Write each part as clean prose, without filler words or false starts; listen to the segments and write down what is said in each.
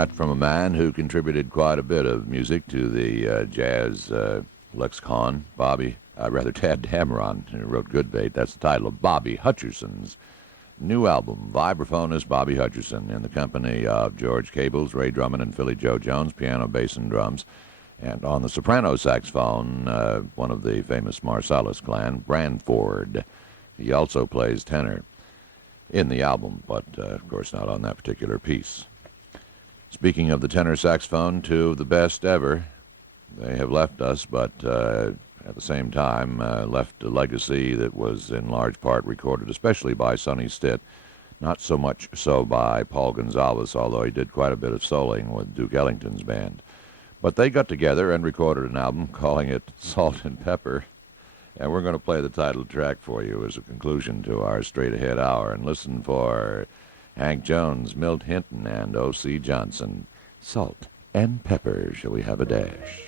That from a man who contributed quite a bit of music to the jazz lexicon, Tad Dameron, who wrote Good Bait. That's the title of Bobby Hutcherson's new album, vibraphonist Bobby Hutcherson, in the company of George Cables, Ray Drummond, and Philly Joe Jones, piano, bass, and drums. And on the soprano saxophone, one of the famous Marsalis clan, Branford. He also plays tenor in the album, but of course not on that particular piece. Speaking of the tenor saxophone, two of the best ever. They have left us, but at the same time left a legacy that was in large part recorded, especially by Sonny Stitt, not so much so by Paul Gonsalves, although he did quite a bit of soloing with Duke Ellington's band. But they got together and recorded an album calling it Salt and Pepper, and we're going to play the title track for you as a conclusion to our straight-ahead hour, and listen for Hank Jones, Milt Hinton, and O.C. Johnson. Salt and Pepper, shall we have a dash?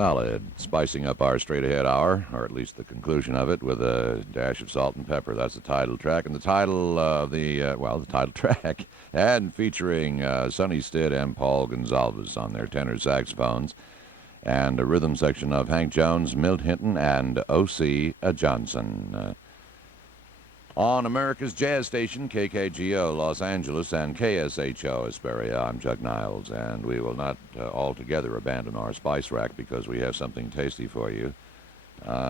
Salad, spicing up our straight-ahead hour, or at least the conclusion of it, with a dash of salt and pepper. That's the title track, and the title of the title track, and featuring Sonny Stitt and Paul Gonsalves on their tenor saxophones, and a rhythm section of Hank Jones, Milt Hinton, and O.C. Johnson. On America's Jazz Station, KKGO Los Angeles and KSHO Hesperia, I'm Chuck Niles, and we will not altogether abandon our spice rack because we have something tasty for you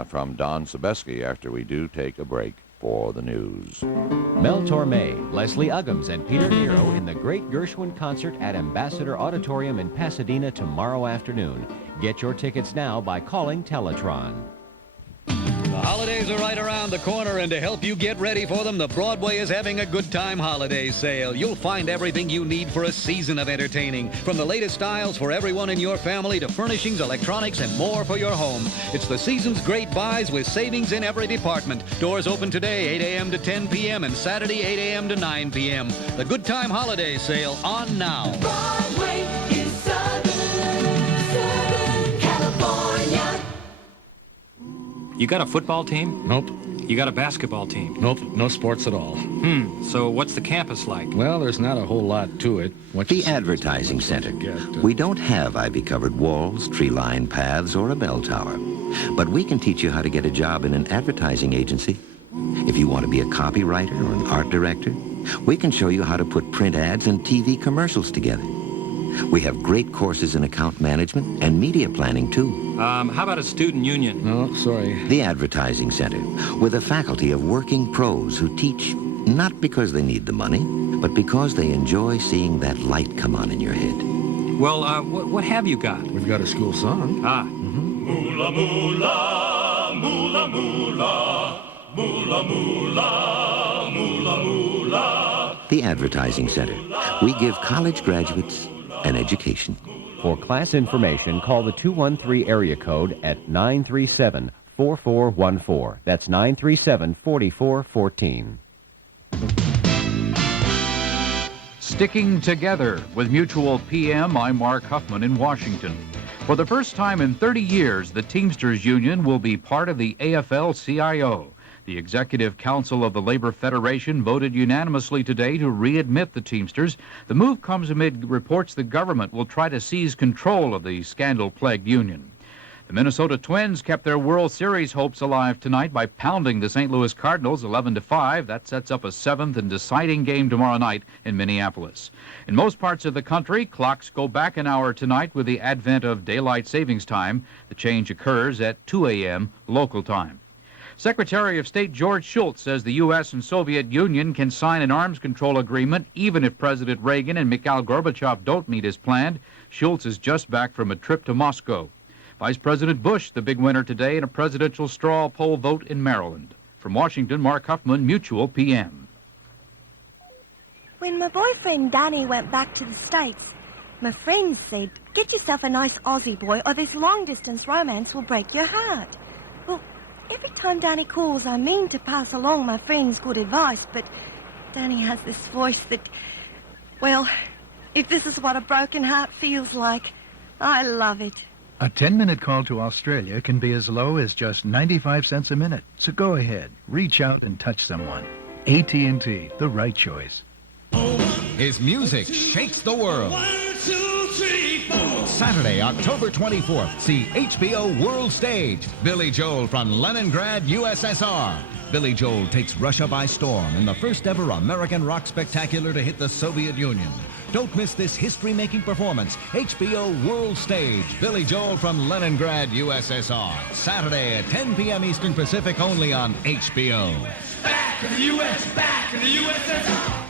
from Don Sebesky after we do take a break for the news. Mel Torme, Leslie Uggams, and Peter Nero in the Great Gershwin Concert at Ambassador Auditorium in Pasadena tomorrow afternoon. Get your tickets now by calling Teletron. The holidays are right around the corner, and to help you get ready for them, the Broadway is having a good time holiday sale. You'll find everything you need for a season of entertaining, from the latest styles for everyone in your family to furnishings, electronics, and more for your home. It's the season's great buys with savings in every department. Doors open today 8 a.m. to 10 p.m. and Saturday 8 a.m. to 9 p.m. The Good Time Holiday Sale on now. Broadway is Southern California. You got a football team? Nope. You got a basketball team? Nope. No sports at all. So what's the campus like? Well, there's not a whole lot to it. The Advertising Center. We don't have ivy-covered walls, tree-lined paths, or a bell tower. But we can teach you how to get a job in an advertising agency. If you want to be a copywriter or an art director, we can show you how to put print ads and TV commercials together. We have great courses in account management and media planning, too. How about a student union? No, sorry. The Advertising Center, with a faculty of working pros who teach not because they need the money, but because they enjoy seeing that light come on in your head. Well, what have you got? We've got a school song. Ah. Moolah, moolah, moolah, moolah, moolah, moolah, moolah, moolah. The Advertising Center. We give college graduates an education. For class information, call the 213 area code at 937-4414. That's 937-4414. Sticking Together with Mutual PM, I'm Mark Huffman in Washington. For the first time in 30 years, the Teamsters Union will be part of the AFL-CIO. The Executive Council of the Labor Federation voted unanimously today to readmit the Teamsters. The move comes amid reports the government will try to seize control of the scandal-plagued union. The Minnesota Twins kept their World Series hopes alive tonight by pounding the St. Louis Cardinals 11-5. That sets up a seventh and deciding game tomorrow night in Minneapolis. In most parts of the country, clocks go back an hour tonight with the advent of daylight savings time. The change occurs at 2 a.m. local time. Secretary of State George Shultz says the U.S. and Soviet Union can sign an arms control agreement even if President Reagan and Mikhail Gorbachev don't meet as planned. Shultz is just back from a trip to Moscow. Vice President Bush, the big winner today in a presidential straw poll vote in Maryland. From Washington, Mark Huffman, Mutual PM. When my boyfriend Danny went back to the States, my friends said, get yourself a nice Aussie boy or this long-distance romance will break your heart. Well, every time Danny calls, I mean to pass along my friend's good advice, but Danny has this voice that, well, if this is what a broken heart feels like, I love it. A 10-minute call to Australia can be as low as just 95 cents a minute. So go ahead, reach out and touch someone. AT&T, the right choice. His music shakes the world. 1, 2, 3, 4. Saturday, October 24th, see HBO World Stage. Billy Joel from Leningrad, USSR. Billy Joel takes Russia by storm in the first ever American rock spectacular to hit the Soviet Union. Don't miss this history-making performance. HBO World Stage. Billy Joel from Leningrad, USSR. Saturday at 10 p.m. Eastern Pacific, only on HBO. Back to the U.S., back to the USSR.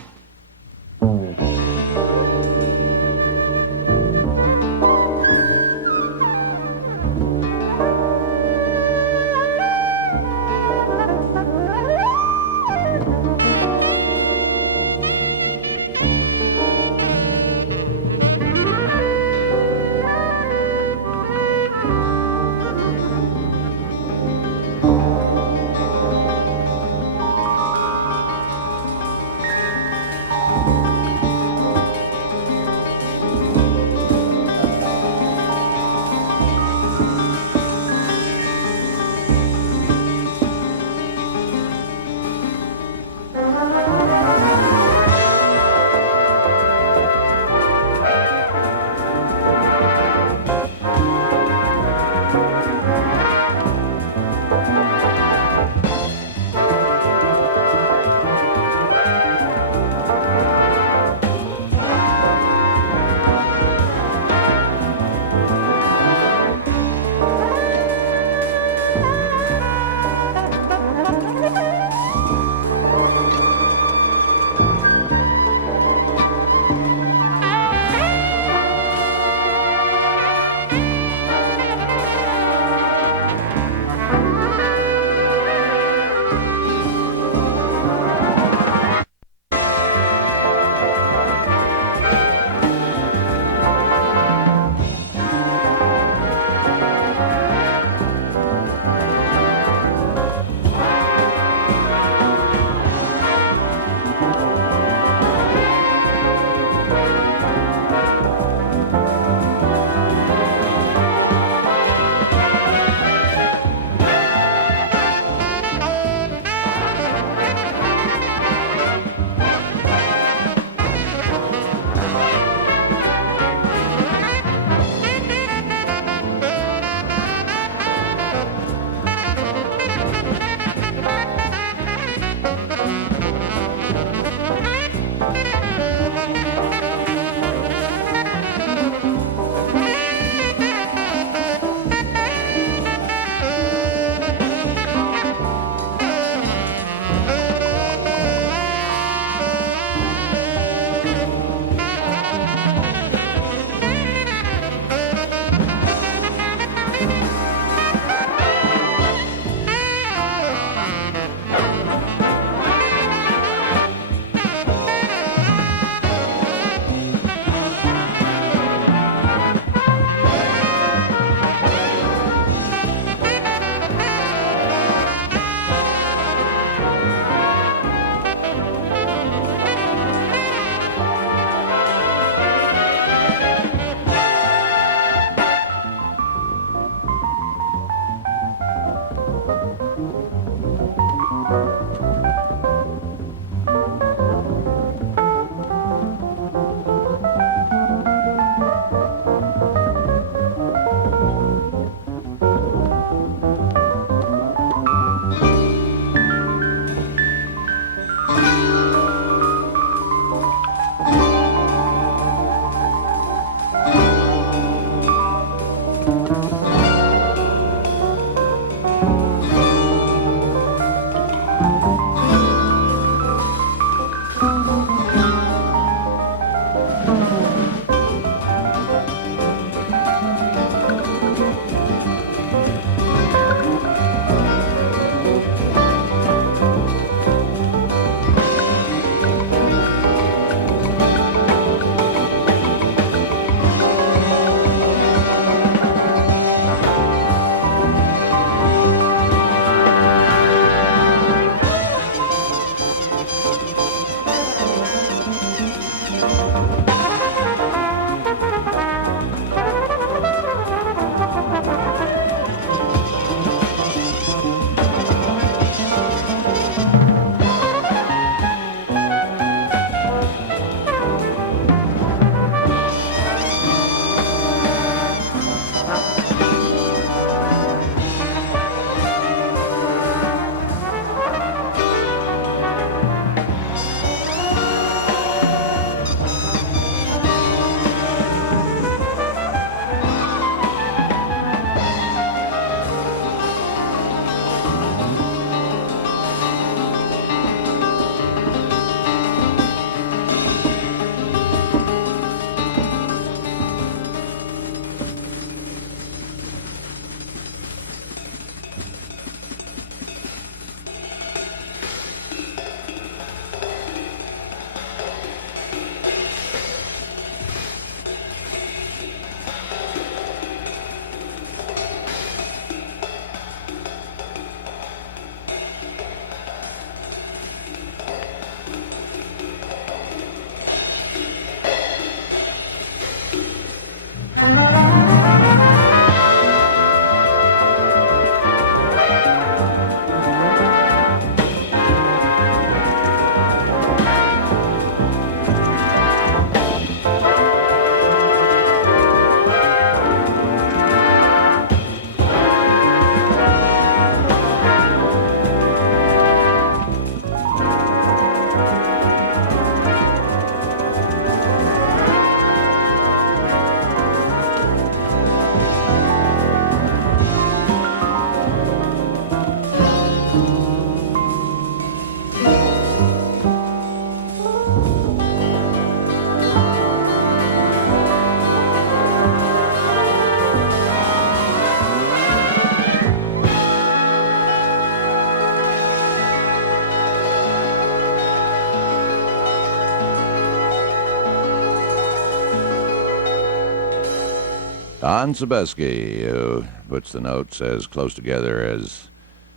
Don Sebesky, who puts the notes as close together as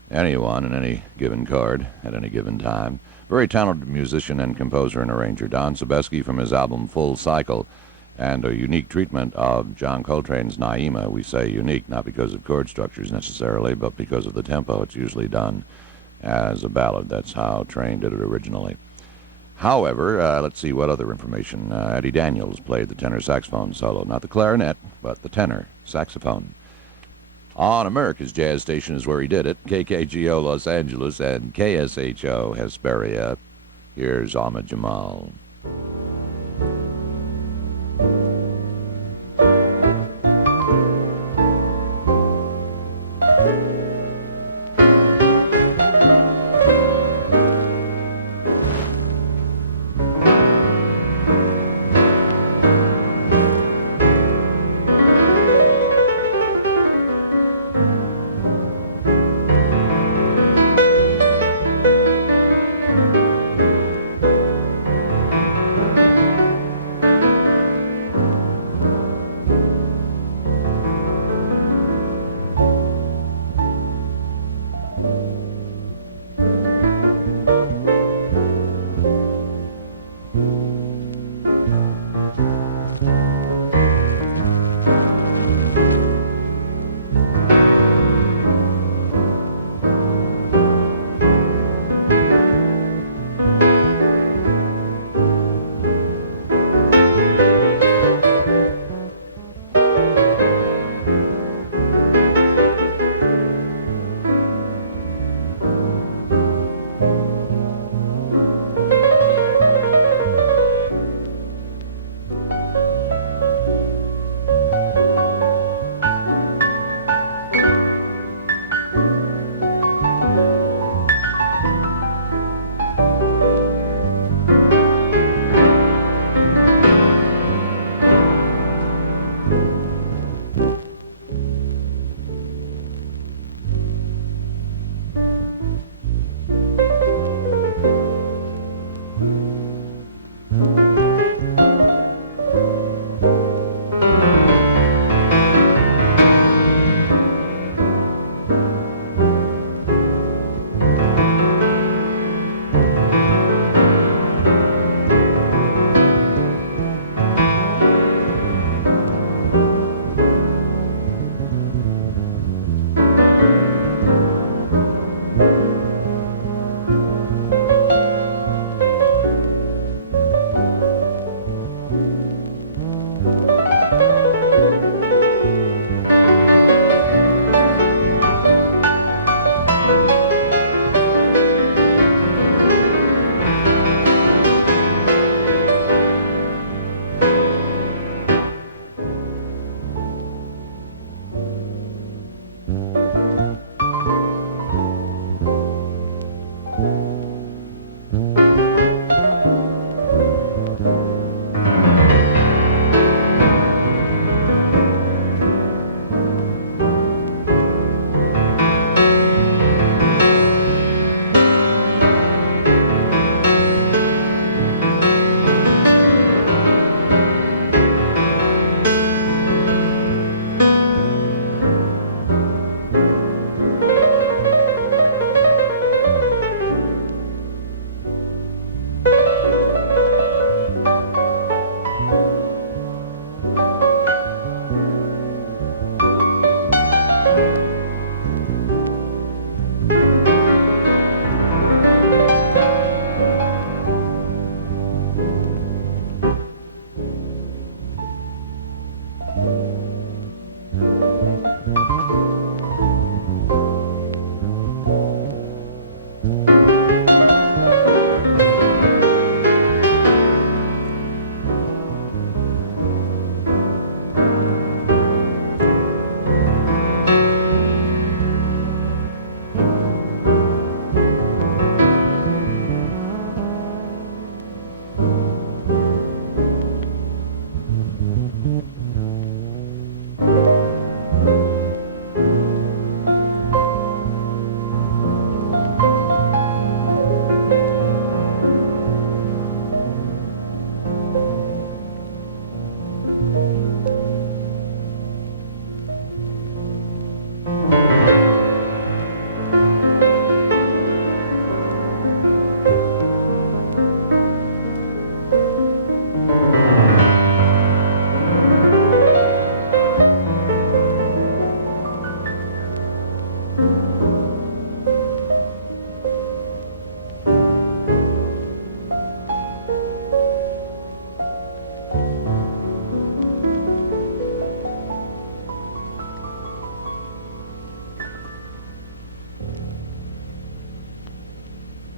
anyone in any given chord at any given time. Very talented musician and composer and arranger. Don Sebesky from his album Full Cycle, and a unique treatment of John Coltrane's Naima. We say unique not because of chord structures necessarily, but because of the tempo. It's usually done as a ballad. That's how Train did it originally. However, let's see what other information. Eddie Daniels played the tenor saxophone solo, not the clarinet, but the tenor saxophone. On America's Jazz Station is where he did it, KKGO Los Angeles and KSHO Hesperia. Here's Ahmad Jamal.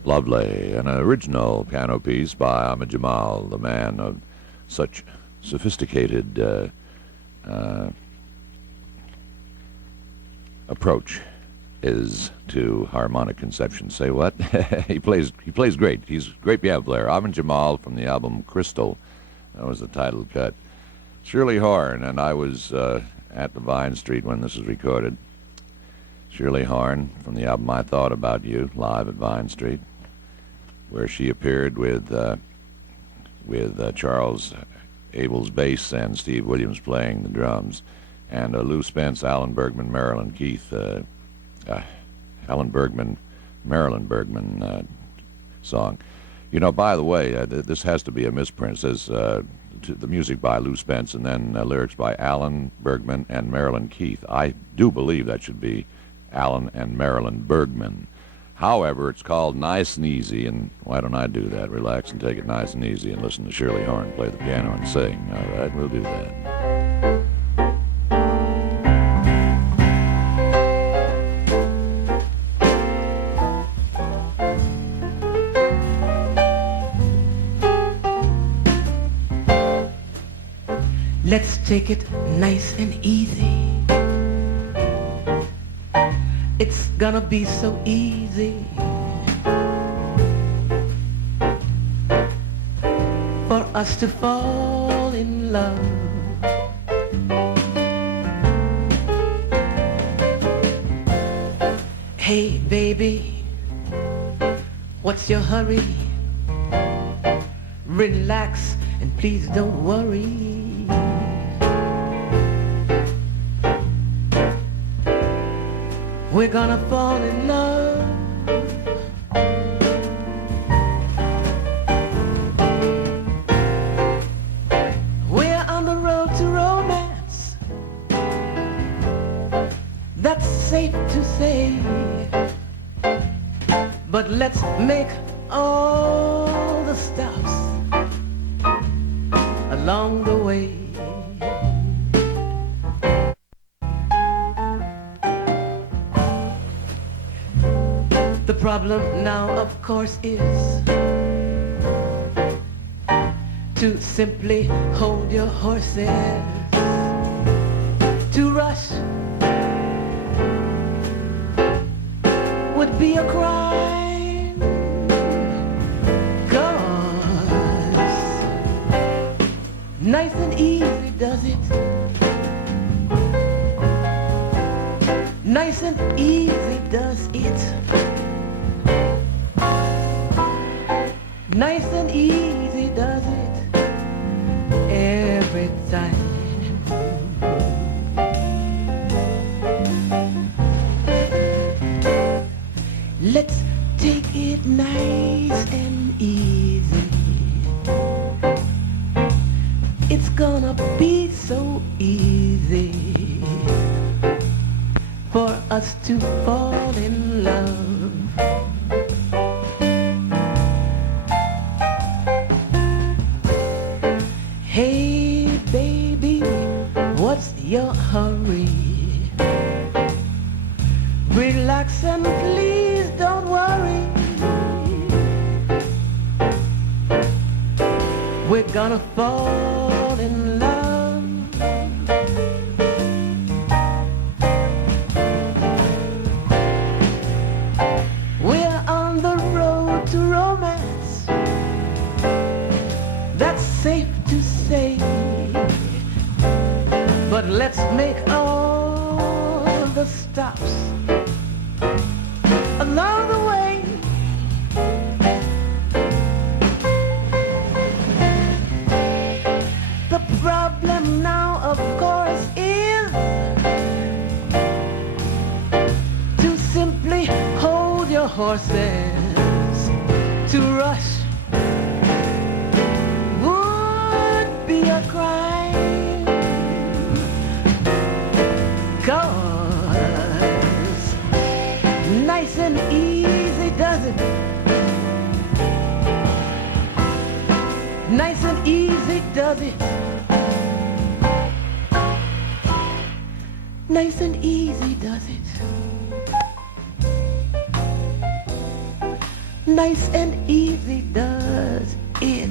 Lovely, an original piano piece by Ahmed Jamal, the man of such sophisticated approach is to harmonic conception. Say what? he plays great. He's a great piano player. Ahmed Jamal from the album Crystal. That was the title cut. Shirley Horn, and I was at the Vine Street when this was recorded. Shirley Horn from the album I Thought About You, live at Vine Street, where she appeared with Charles Abel's bass and Steve Williams playing the drums, and Lou Spence, Alan Bergman, Marilyn Keith, Alan Bergman, Marilyn Bergman song. You know, by the way, this has to be a misprint. It says the music by Lou Spence and then lyrics by Alan Bergman and Marilyn Keith. I do believe that should be Alan and Marilyn Bergman. However, it's called Nice and Easy, and why don't I do that? Relax and take it nice and easy and listen to Shirley Horn play the piano and sing. All right, we'll do that. Let's take it nice and easy. It's gonna be so easy for us to fall in love. Hey baby, what's your hurry? Relax and please don't worry. We're gonna fall in love. We're on the road to romance. That's safe to say. But let's make all the stops along the way. The problem now, of course, is to simply hold your horses. To rush would be a crime, 'cause nice and easy does it. Nice and easy does it. Nice and easy does it every time. Let's take it nice and easy. It's gonna be so easy for us to fall in love. Hey baby, what's your hurry? Relax and please don't worry. We're gonna fall in love. We're on the road to romance. That's safe to say. But let's make all the stops along the way. The problem now, of course, is to simply hold your horses. To rush would be a crime, 'cause nice and easy does it. Nice and easy does it. Nice and easy does it. Nice and easy does it.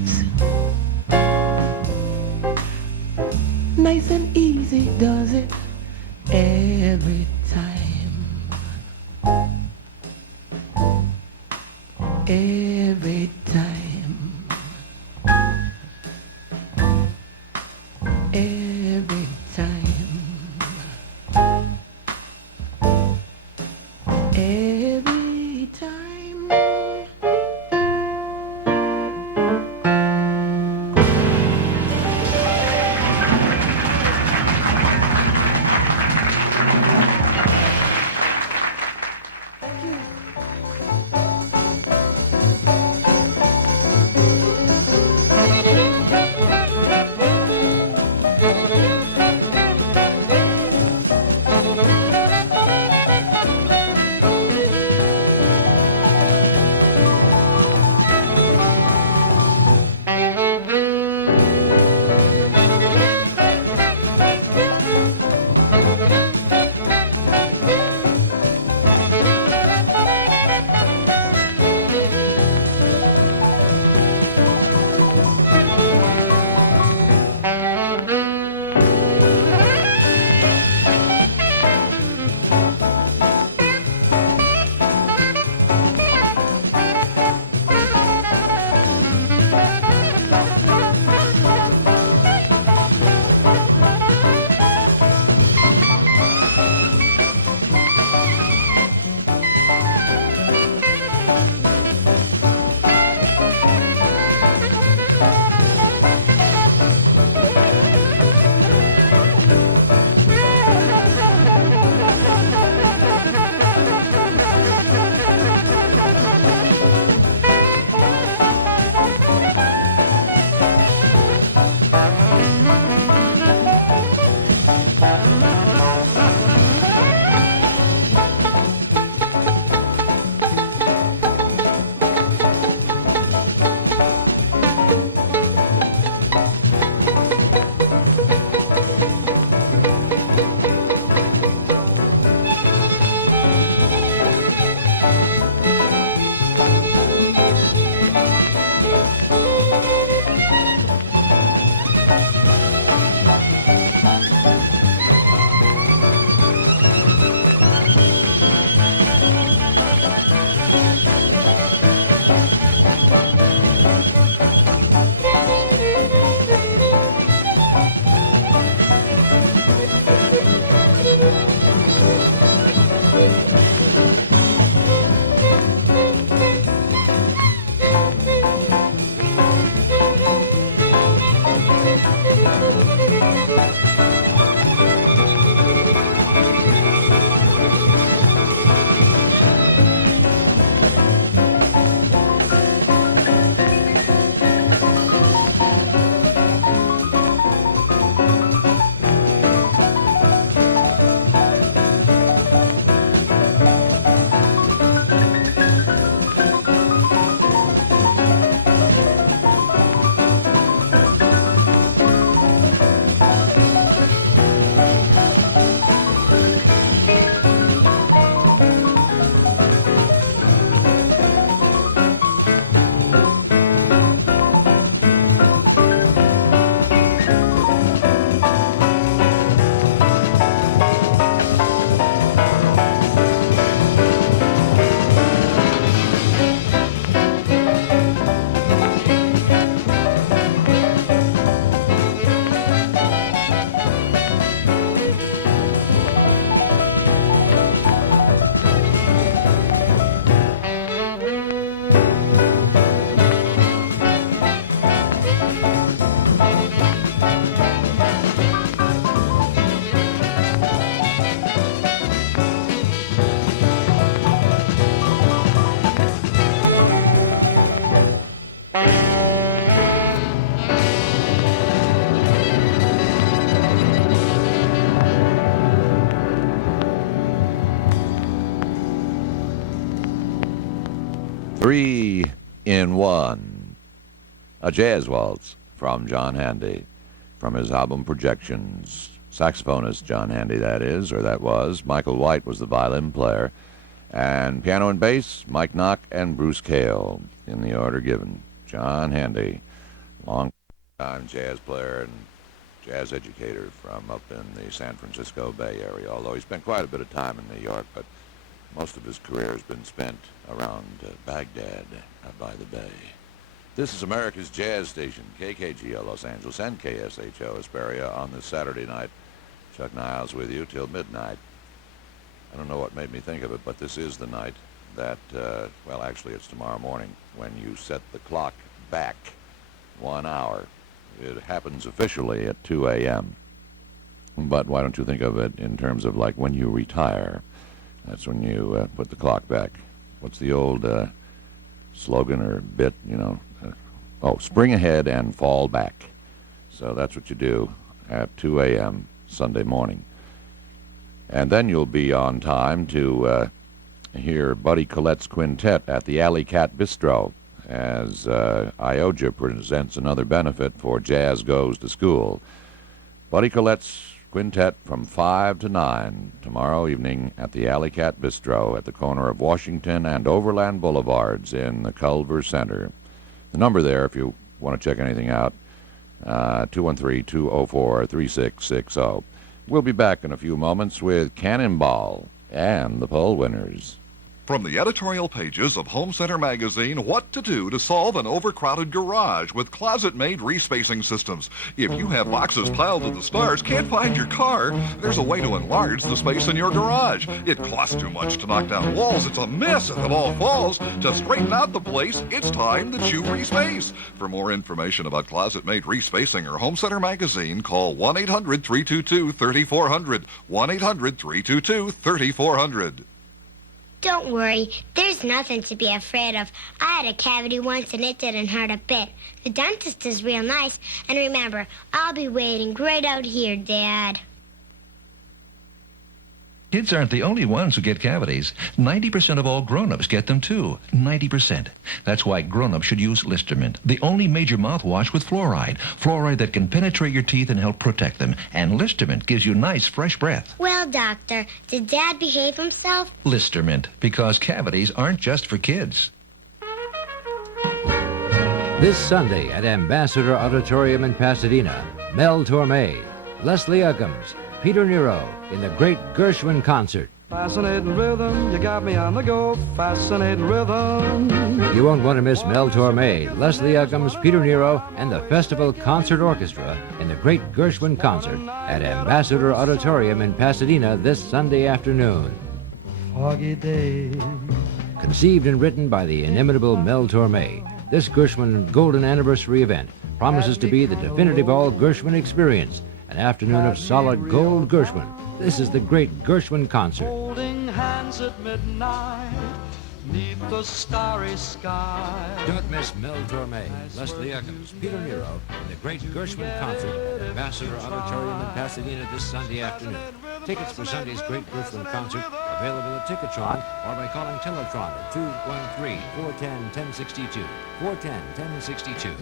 Nice and easy does it every time. Every time. Every time. Every time. Three in One, a jazz waltz from John Handy, from his album Projections. Saxophonist John Handy, that is, or that was. Michael White was the violin player, And piano and bass, Mike Knock and Bruce Cale, in the order given. John Handy, long-time jazz player and jazz educator from up in the San Francisco Bay Area, although he spent quite a bit of time in New York, but most of his career has been spent around Baghdad by the Bay. This is America's jazz station, KKGO Los Angeles and KSHO Hesperia on this Saturday night. Chuck Niles with you till midnight. I don't know what made me think of it, but this is the night that, well, actually it's tomorrow morning when you set the clock back 1 hour. It happens officially at 2 a.m. But why don't you think of it in terms of like when you retire? That's when you put the clock back. What's the old slogan or bit, you know? Spring ahead and fall back. So that's what you do at 2 a.m. Sunday morning. And then you'll be on time to hear Buddy Collette's quintet at the Alley Cat Bistro as IOJA presents another benefit for Jazz Goes to School. Buddy Collette's quintet from 5 to 9 tomorrow evening at the Alley Cat Bistro at the corner of Washington and Overland Boulevards in the Culver Center. The number there, if you want to check anything out, 213-204-3660. We'll be back in a few moments with Cannonball and the poll winners. From the editorial pages of Home Center magazine, what to do to solve an overcrowded garage with closet-made respacing systems. If you have boxes piled to the stars, can't find your car, there's a way to enlarge the space in your garage. It costs too much to knock down walls. It's a mess if it all falls. To straighten out the place, it's time that you respace. For more information about closet-made respacing or Home Center magazine, call 1-800-322-3400. 1-800-322-3400. Don't worry, there's nothing to be afraid of. I had a cavity once and it didn't hurt a bit. The dentist is real nice, and remember, I'll be waiting right out here, Dad. Kids aren't the only ones who get cavities. 90% of all grown-ups get them too. 90%. That's why grown-ups should use Listermint, the only major mouthwash with fluoride. Fluoride that can penetrate your teeth and help protect them. And Listermint gives you nice, fresh breath. Well, Doctor, did Dad behave himself? Listermint, because cavities aren't just for kids. This Sunday at Ambassador Auditorium in Pasadena, Mel Torme, Leslie Uggams, Peter Nero in the Great Gershwin Concert. Fascinating rhythm, you got me on the go. Fascinating rhythm. You won't want to miss Mel Torme, Leslie Uggams, Peter Nero, and the Festival Concert Orchestra in the Great Gershwin Concert at Ambassador Auditorium in Pasadena this Sunday afternoon. Foggy day. Conceived and written by the inimitable Mel Torme, this Gershwin Golden Anniversary event promises to be the definitive all-Gershwin experience. An afternoon of solid gold Gershwin. This is the Great Gershwin Concert. Holding hands at midnight, neath the starry sky. Don't miss Mel Torme, Leslie Uggams, Peter Nero in the Great Gershwin Concert at Ambassador Auditorium in Pasadena this Sunday afternoon. Tickets for Sunday's Great Gershwin Concert available at Ticketron or by calling Teletron at 213-410-1062. 410-1062.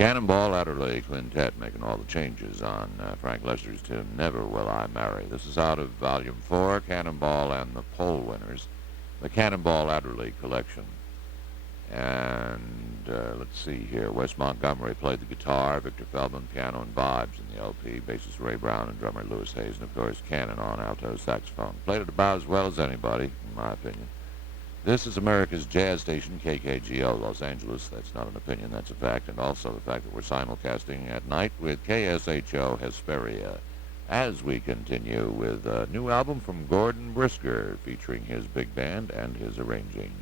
Cannonball Adderley Quintet making all the changes on Frank Lester's tune, Never Will I Marry. This is out of Volume 4, Cannonball and the Poll Winners, the Cannonball Adderley Collection. And let's see here. Wes Montgomery played the guitar, Victor Feldman piano and vibes in the LP, bassist Ray Brown and drummer Lewis Hayes, and of course Cannon on alto saxophone. Played it about as well as anybody, in my opinion. This is America's jazz station, KKGO, Los Angeles. That's not an opinion, that's a fact, and also the fact that we're simulcasting at night with KSHO Hesperia, as we continue with a new album from Gordon Brisker, featuring his big band and his arranging.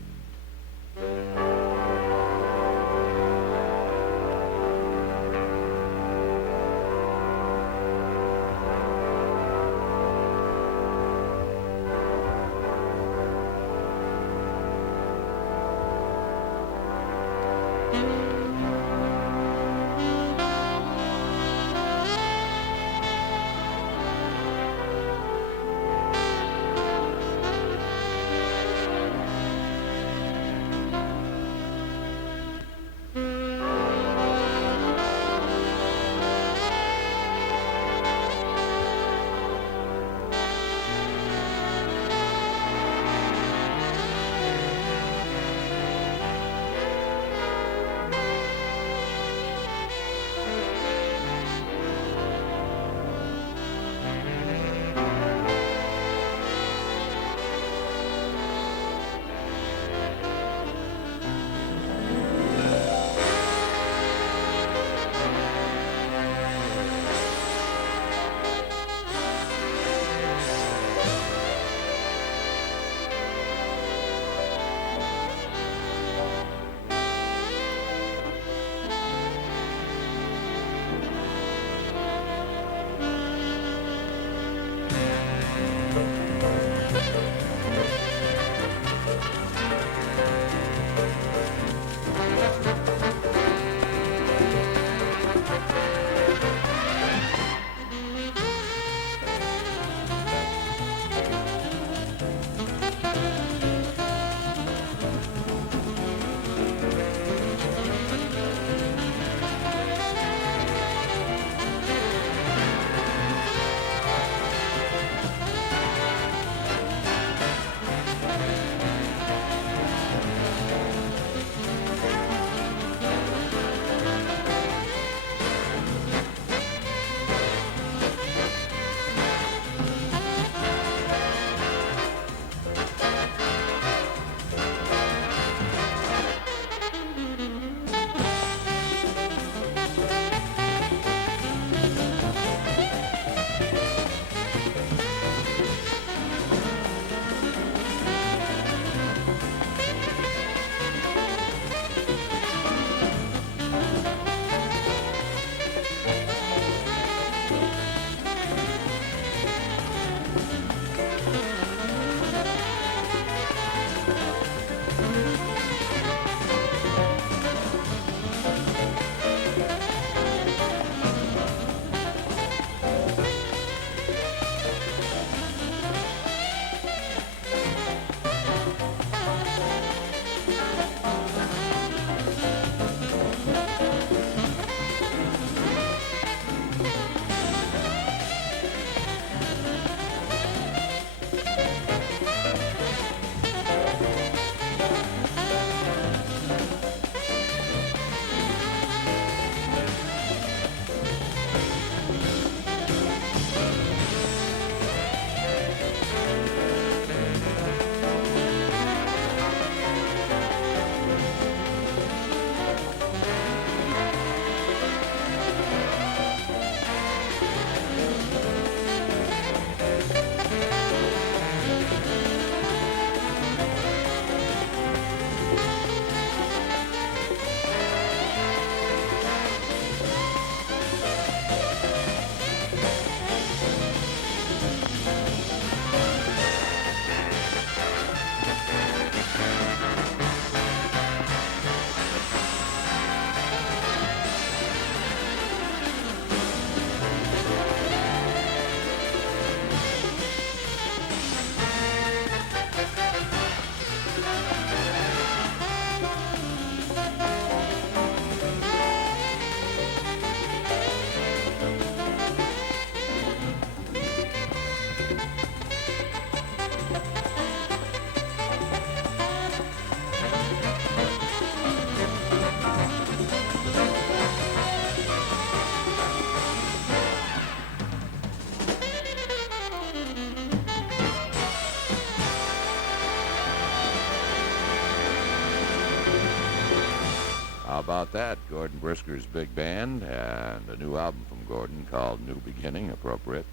How about that? Gordon Brisker's big band and a new album from Gordon called New Beginning, appropriate.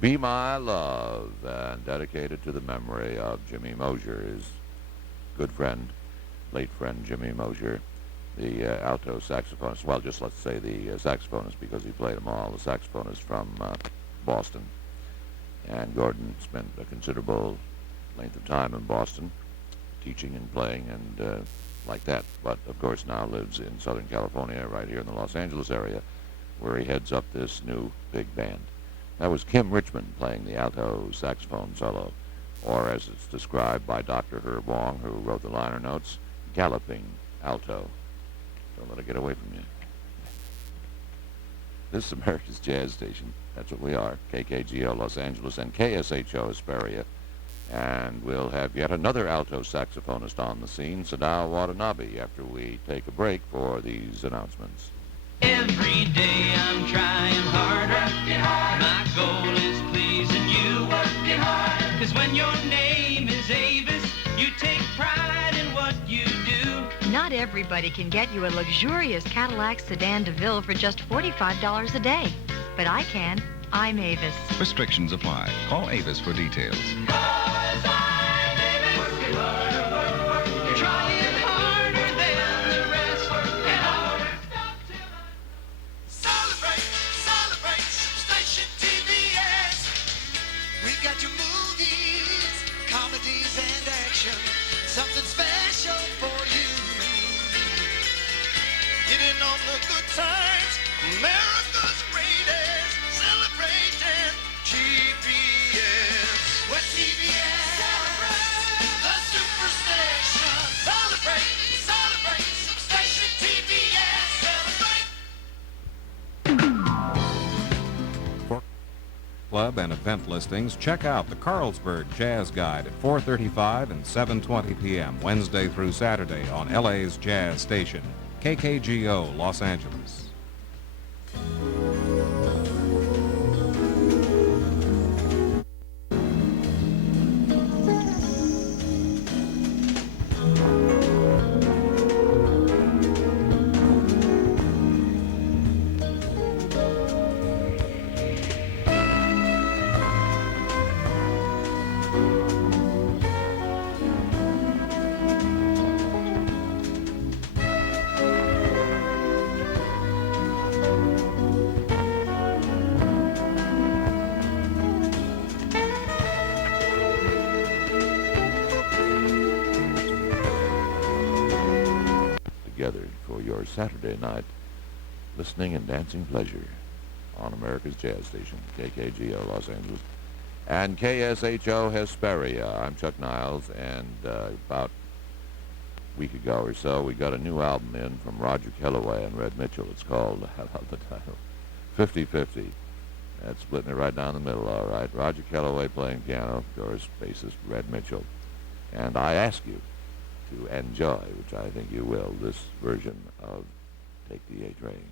Be My Love, and dedicated to the memory of Jimmy Mosier, his good friend, late friend Jimmy Mosier, the alto saxophonist. Well, just let's say the saxophonist because he played them all. The saxophonist from Boston. And Gordon spent a considerable length of time in Boston, teaching and playing and like that. But, of course, now lives in Southern California, right here in the Los Angeles area, where he heads up this new big band. That was Kim Richmond playing the alto saxophone solo, or as it's described by Dr. Herb Wong, who wrote the liner notes, galloping alto. Don't let it get away from you. This is America's Jazz Station. That's what we are. KKGO Los Angeles and KSHO Hesperia. And we'll have yet another alto saxophonist on the scene, Sadao Watanabe, after we take a break for these announcements. Every day I'm trying harder. My goal is pleasing you. Working hard. 'Cause when your name is Avis, you take pride in what you do. Not everybody can get you a luxurious Cadillac sedan DeVille for just $45 a day. But I can. I'm Avis. Restrictions apply. Call Avis for details. Trying harder than the rest. Working harder. Celebrate, celebrate, Station TBS. We got your movies, comedies, and action. Something special for you. Getting on the good times, America's greatest. Celebrating TBS. What TBS? Celebrate the superstation. Celebrate, celebrate, Station TBS. Celebrate. For club and event listings, check out the Carlsberg Jazz Guide at 4:35 and 7:20 p.m. Wednesday through Saturday on LA's Jazz Station, KKGO Los Angeles. Together for your Saturday night listening and dancing pleasure on America's Jazz Station, KKGO Los Angeles, and KSHO Hesperia. I'm Chuck Niles, and about a week ago or so, we got a new album in from Roger Kellaway and Red Mitchell. It's called, how about the title? 50-50. That's splitting it right down the middle, all right. Roger Kellaway playing piano, of course, bassist Red Mitchell. And I ask you to enjoy, which I think you will, this version of Take the A-Train.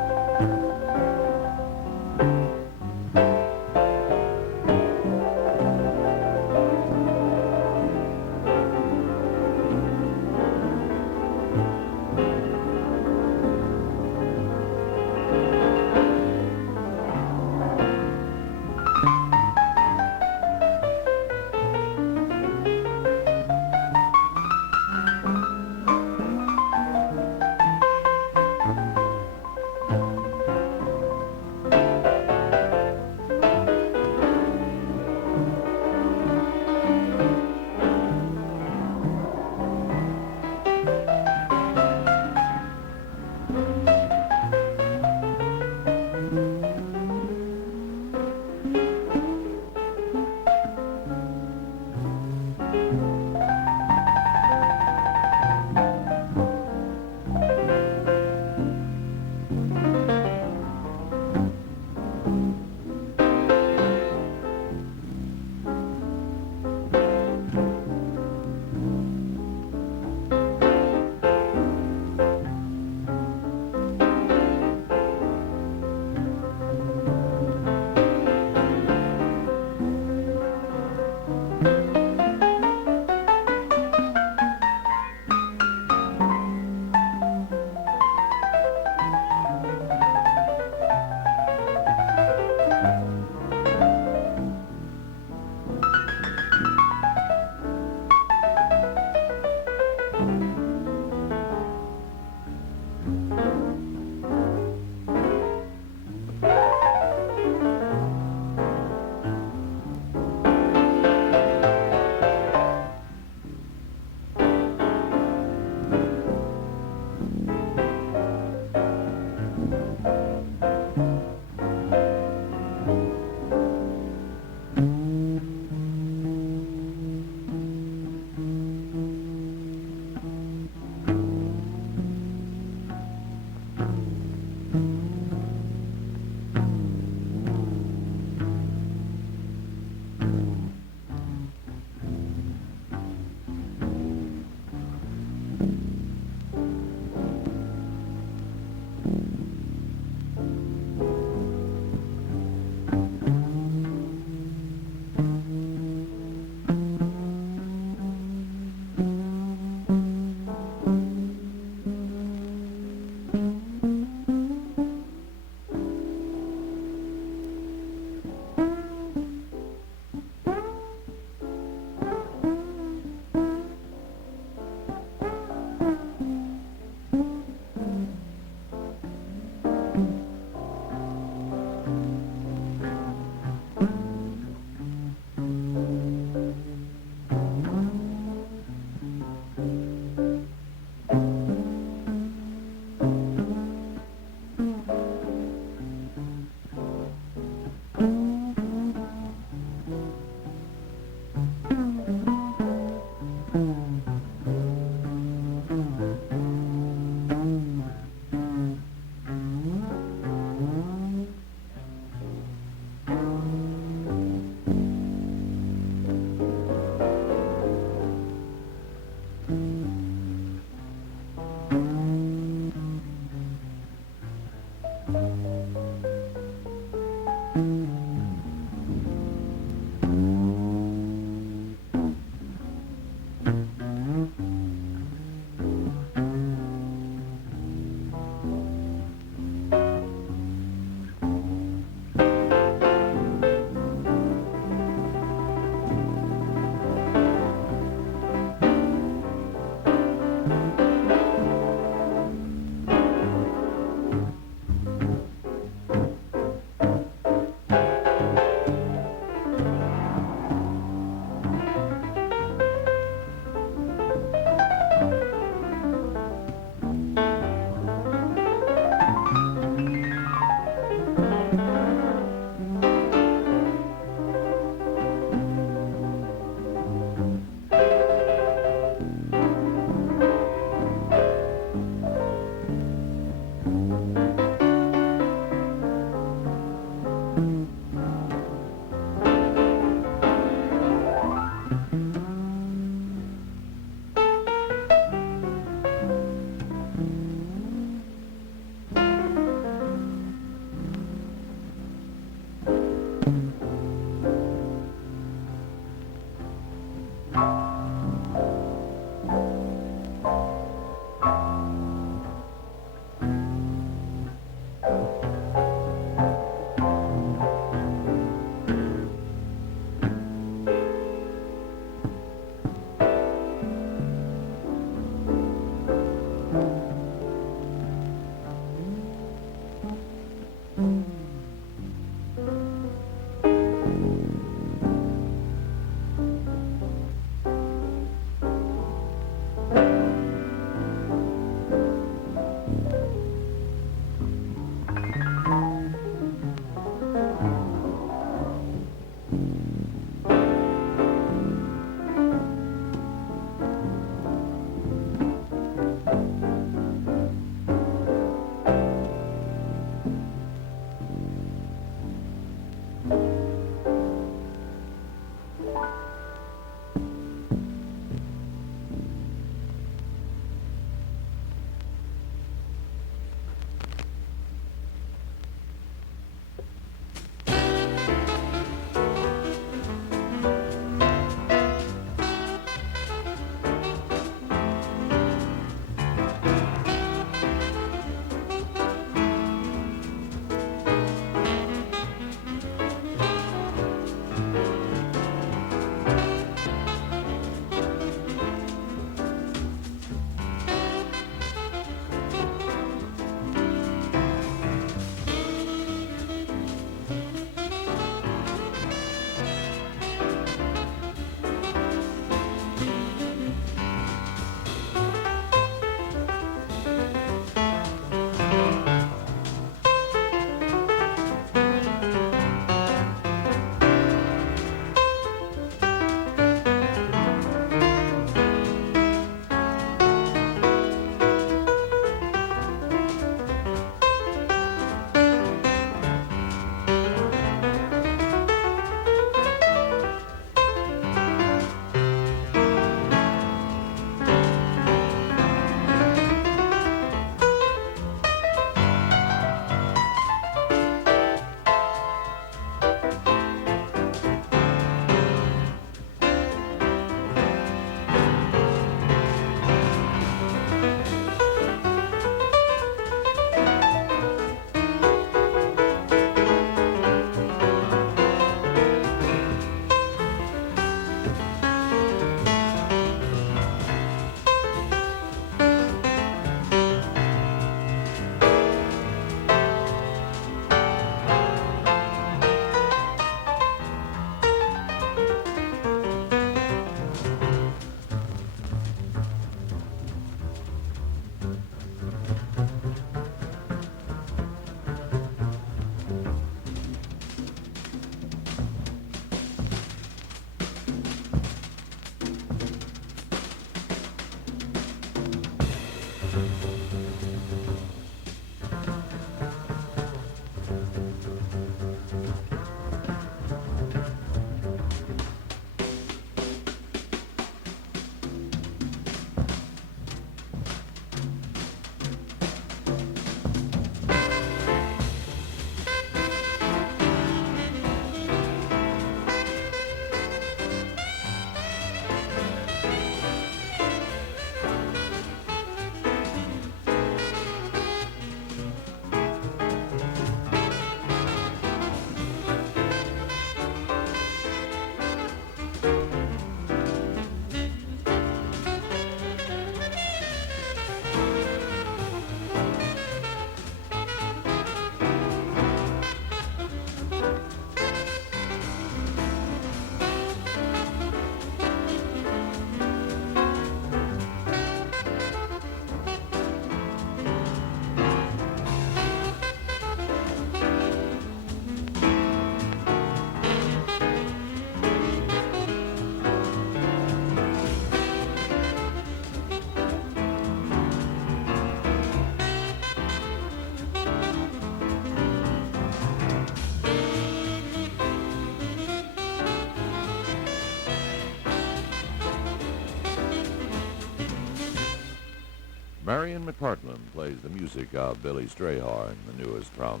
Marion McPartland plays the music of Billy Strayhorn, the newest from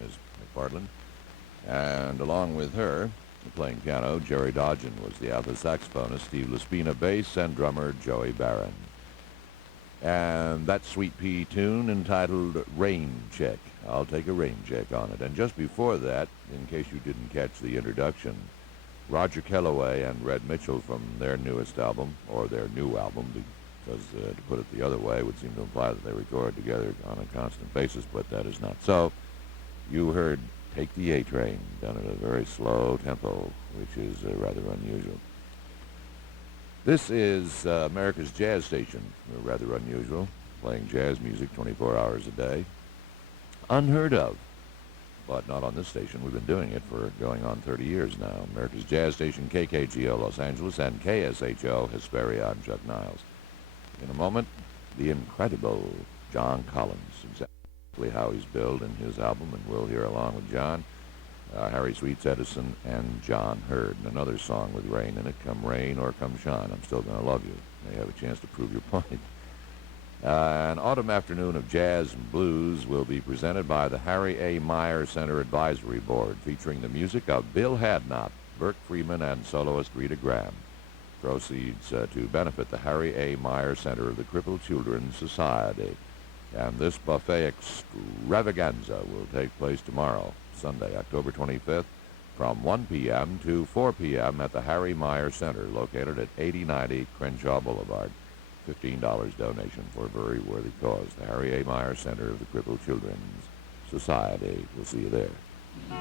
Ms. McPartland. And along with her, playing piano, Jerry Dodgen was the alto saxophonist, Steve Laspina bass, and drummer Joey Barron. And that Sweet Pea tune entitled Rain Check. I'll take a rain check on it. And just before that, in case you didn't catch the introduction, Roger Kellaway and Red Mitchell from their newest album, or their new album, because to put it the other way would seem to imply that they record together on a constant basis, but that is not so. You heard Take the A-Train, done at a very slow tempo, which is rather unusual. This is America's jazz station, rather unusual, playing jazz music 24 hours a day. Unheard of, but not on this station. We've been doing it for going on 30 years now. America's jazz station, KKGO Los Angeles, and KSHO Hesperia. I'm Chuck Niles. In a moment, the incredible John Collins, exactly how he's billed in his album, and we'll hear along with John, Harry Sweets Edison, and John Hurd, and another song with rain in it, Come Rain or Come Shine, I'm Still Gonna Love You. May have a chance to prove your point. An autumn afternoon of jazz and blues will be presented by the Harry A. Meyer Center Advisory Board, featuring the music of Bill Hadnot, Burke Freeman, and soloist Rita Graham. Proceeds to benefit the Harry A. Meyer Center of the Crippled Children's Society. And this buffet extravaganza will take place tomorrow, Sunday, October 25th, from 1 p.m. to 4 p.m. at the Harry Meyer Center, located at 8090 Crenshaw Boulevard. $15 donation for a very worthy cause. The Harry A. Meyer Center of the Crippled Children's Society. We'll see you there.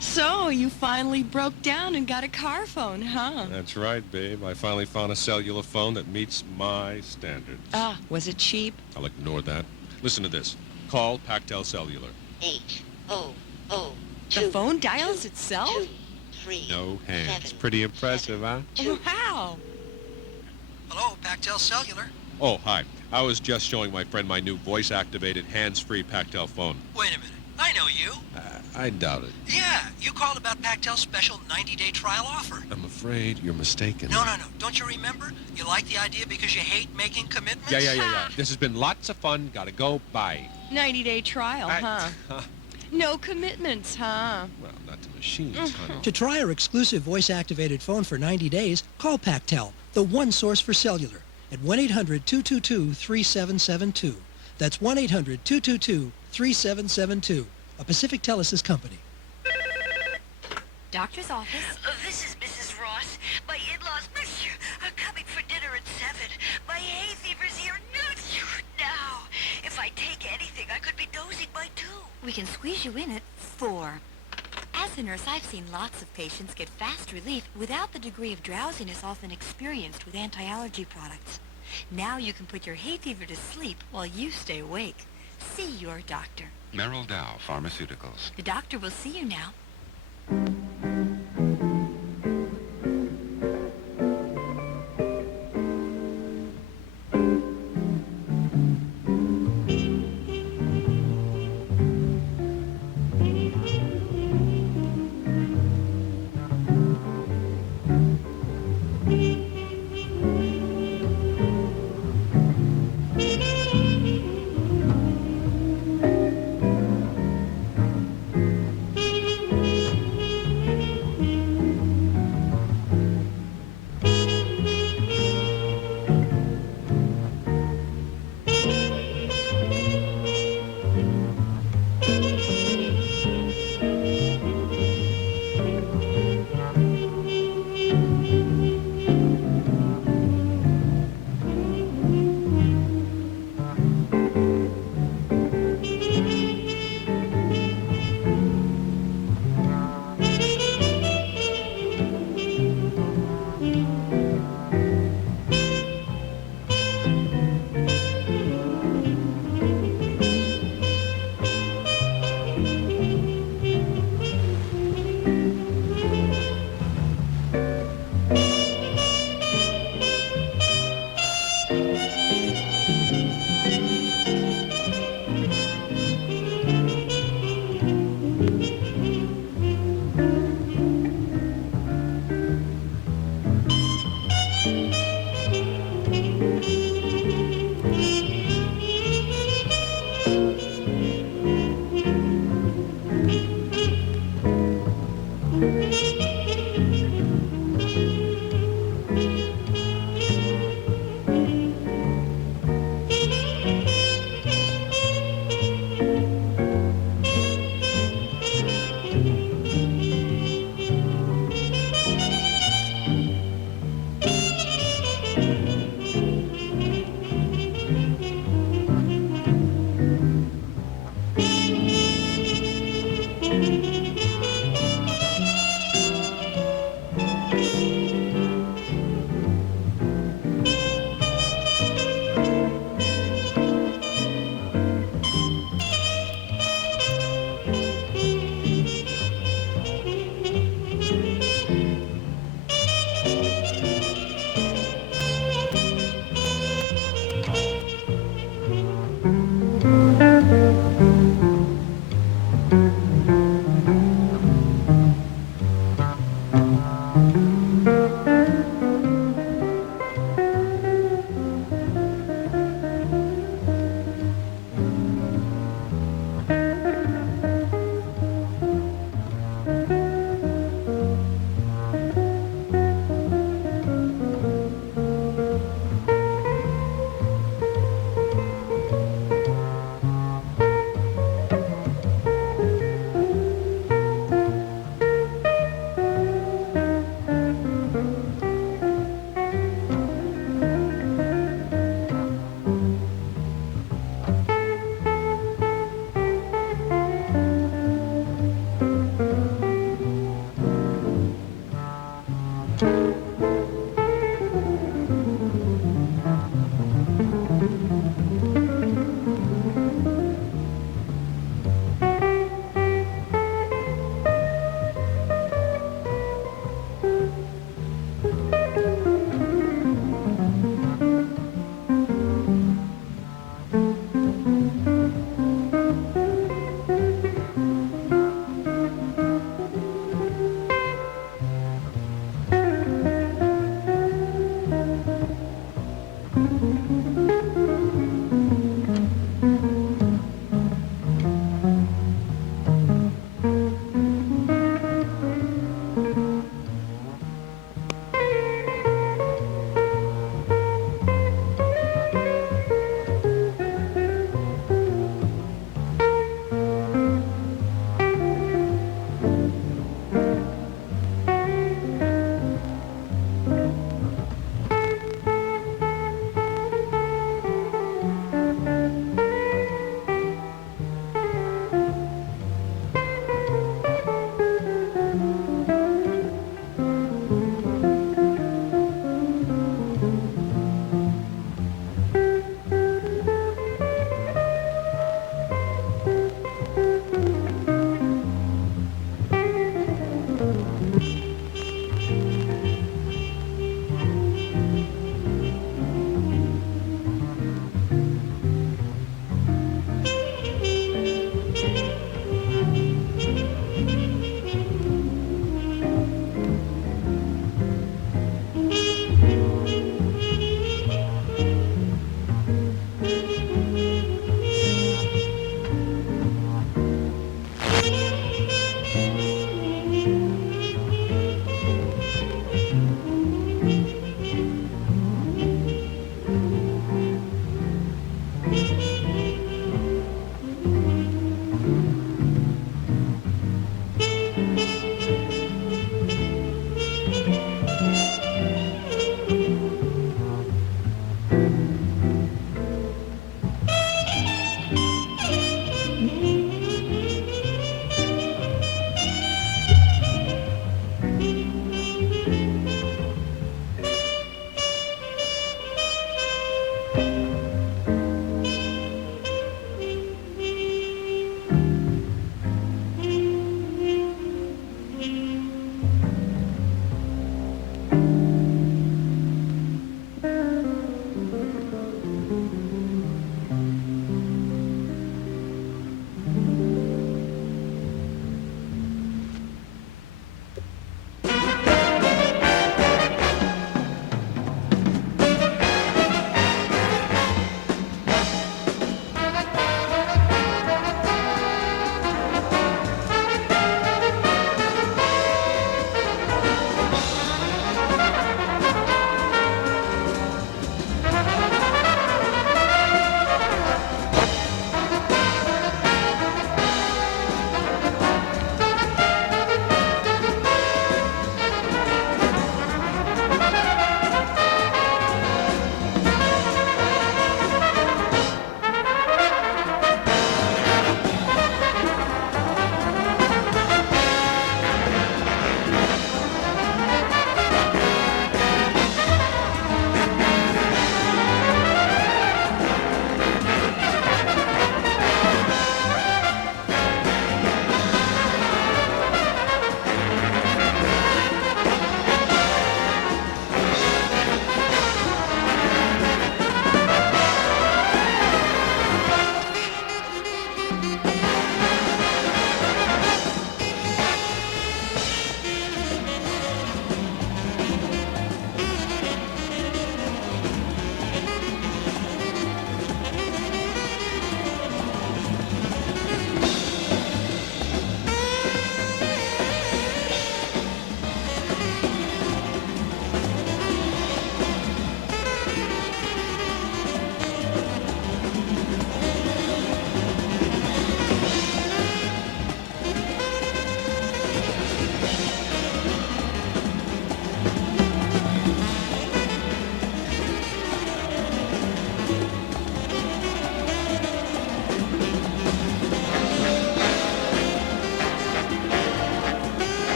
So, you finally broke down and got a car phone, huh? That's right, babe. I finally found a cellular phone that meets my standards. Ah, was it cheap? I'll ignore that. Listen to this. Call Pactel Cellular. H-O-O. The phone dials itself? 2, 3, no hands. 7, pretty impressive, 7, huh? Wow. Hello, Pactel Cellular. Oh, hi. I was just showing my friend my new voice-activated, hands-free Pactel phone. Wait a minute. I know you. I doubt it. Yeah, you called about Pactel's special 90-day trial offer. I'm afraid you're mistaken. No. Don't you remember? You like the idea because you hate making commitments? Yeah. This has been lots of fun. Gotta go. Bye. 90-day trial, huh? No commitments, huh? Well, not to machines, honey. To try our exclusive voice-activated phone for 90 days, call Pactel, the one source for cellular, at 1-800-222-3772. That's 1-800-222-3772. A Pacific Telesis company. Doctor's office. This is Mrs. Ross. My in-laws are coming for dinner at 7. My hay fever's here now. If I take anything, I could be dozing by 2. We can squeeze you in at 4. As a nurse, I've seen lots of patients get fast relief without the degree of drowsiness often experienced with anti-allergy products. Now you can put your hay fever to sleep while you stay awake. See your doctor. Merrill Dow Pharmaceuticals. The doctor will see you now.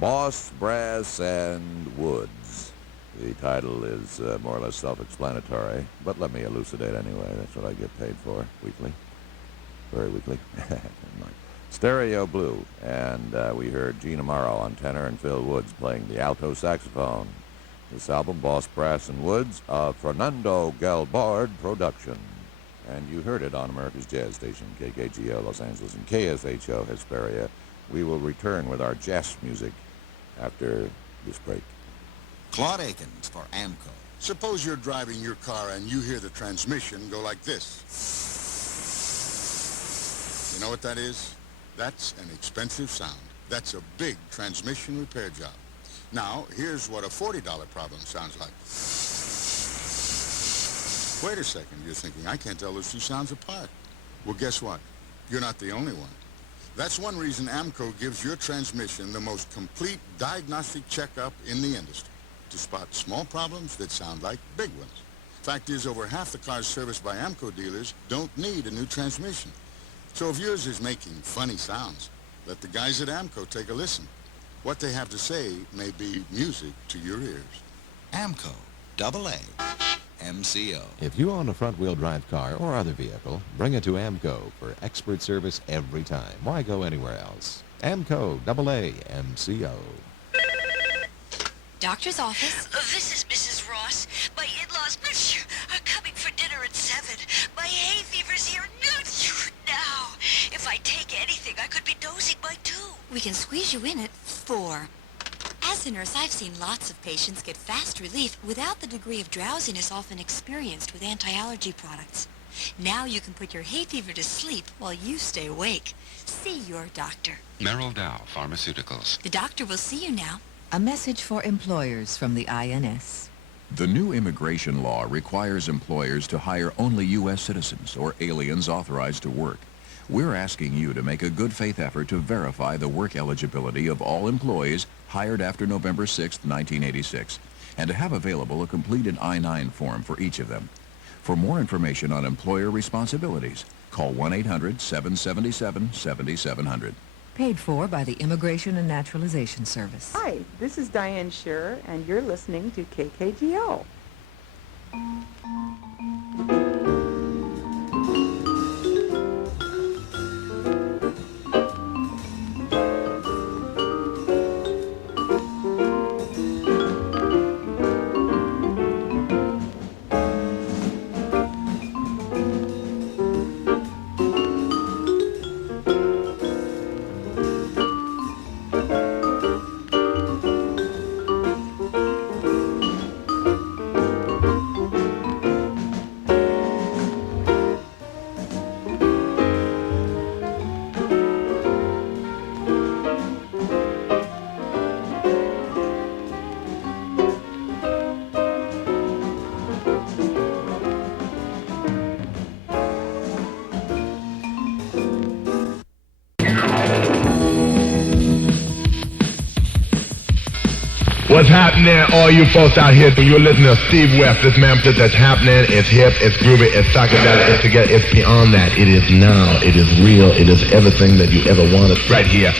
Boss, Brass, and Woods. The title is more or less self-explanatory, but let me elucidate anyway. That's what I get paid for, weekly. Very weekly. Stereo Blue, and we heard Gene Amaro on tenor and Phil Woods playing the alto saxophone. This album, Boss, Brass, and Woods, a Fernando Galbard production. And you heard it on America's Jazz Station, KKGO Los Angeles and KSHO Hesperia. We will return with our jazz music after this break. Claude Akins for AMCO. Suppose you're driving your car and you hear the transmission go like this. You know what that is? That's an expensive sound. That's a big transmission repair job. Now, here's what a $40 problem sounds like. Wait a second, you're thinking, I can't tell those two sounds apart. Well, guess what? You're not the only one. That's one reason AMCO gives your transmission the most complete diagnostic checkup in the industry, to spot small problems that sound like big ones. Fact is, over half the cars serviced by AMCO dealers don't need a new transmission. So if yours is making funny sounds, let the guys at AMCO take a listen. What they have to say may be music to your ears. AMCO, AA, MCO. If you own a front-wheel drive car or other vehicle, bring it to AMCO for expert service every time. Why go anywhere else? AMCO, AA, MCO. Doctor's office. This is Mrs. Ross. My in-laws are coming for dinner at 7. My hay fever's here now. If I take anything, I could be dozing by 2. We can squeeze you in at 4. As a nurse, I've seen lots of patients get fast relief without the degree of drowsiness often experienced with anti-allergy products. Now you can put your hay fever to sleep while you stay awake. See your doctor. Merrill Dow Pharmaceuticals. The doctor will see you now. A message for employers from the INS. The new immigration law requires employers to hire only U.S. citizens or aliens authorized to work. We're asking you to make a good faith effort to verify the work eligibility of all employees hired after November 6, 1986, and to have available a completed I-9 form for each of them. For more information on employer responsibilities, call 1-800-777-7700. Paid for by the Immigration and Naturalization Service. Hi, this is Diane Shearer, and you're listening to KKGO. What's happening, all you folks out here? You're listening to Steve West. This man says that's happening. It's hip, it's groovy, it's psychedelic, it's together, it's beyond that. It is now, it is real, it is everything that you ever wanted right here.